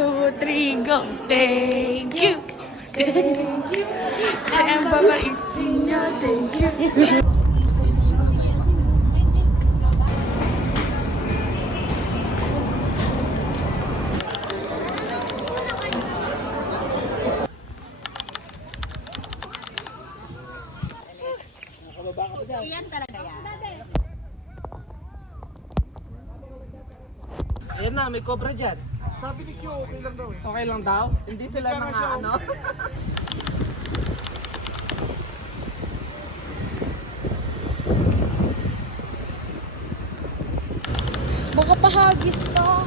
2, 3, go! Thank you! Thank you! Ang babait niya, thank you! Iyan talaga yan. Ayan na, may cobra dyan. Sabi ni Q, okay lang daw eh. Okay lang daw? Hindi sila Hindi mga siya ano? Baka pahagis na.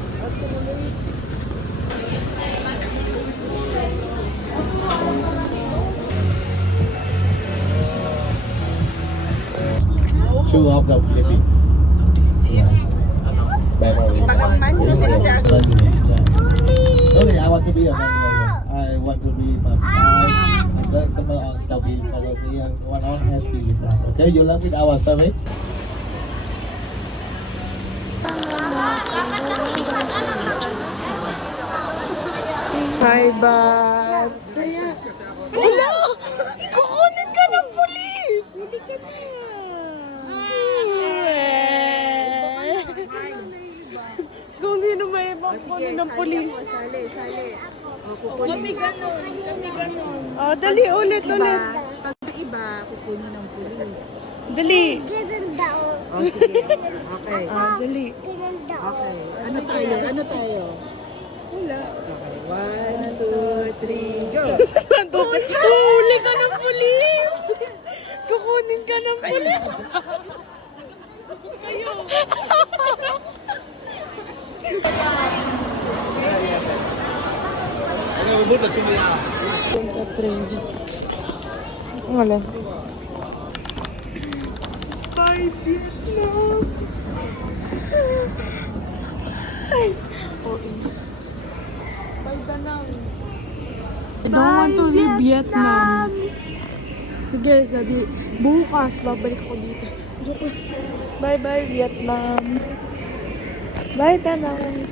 Show off the Philippines. Memory. Sorry, I want to be a man. I want to be master. And then someone else will be follow me and one on has feeling. Okay, you love it our survey? Hi, bad. Wala! Kukunin ka ng pulis! Hindi ka na. Kung sino may ibang kukunin ng pulis. Sali. O, Kami ganon. Oh, dali, ulit. Pag iba, kukunin ng pulis. Dali. O, sige. Okay. Dali. Okay. Ano tayo? Wala. Okay. 1, 2, 3, go! Huli ka ng pulis! Kukunin ka ng pulis! Kayo! Sa train. Wala. Bye, Vietnam! Ay! Bye, Danang! I don't want to leave Vietnam. Sige, bukas babalik ako dito. Joke lang. Bye-bye, Vietnam. Bye, Danang.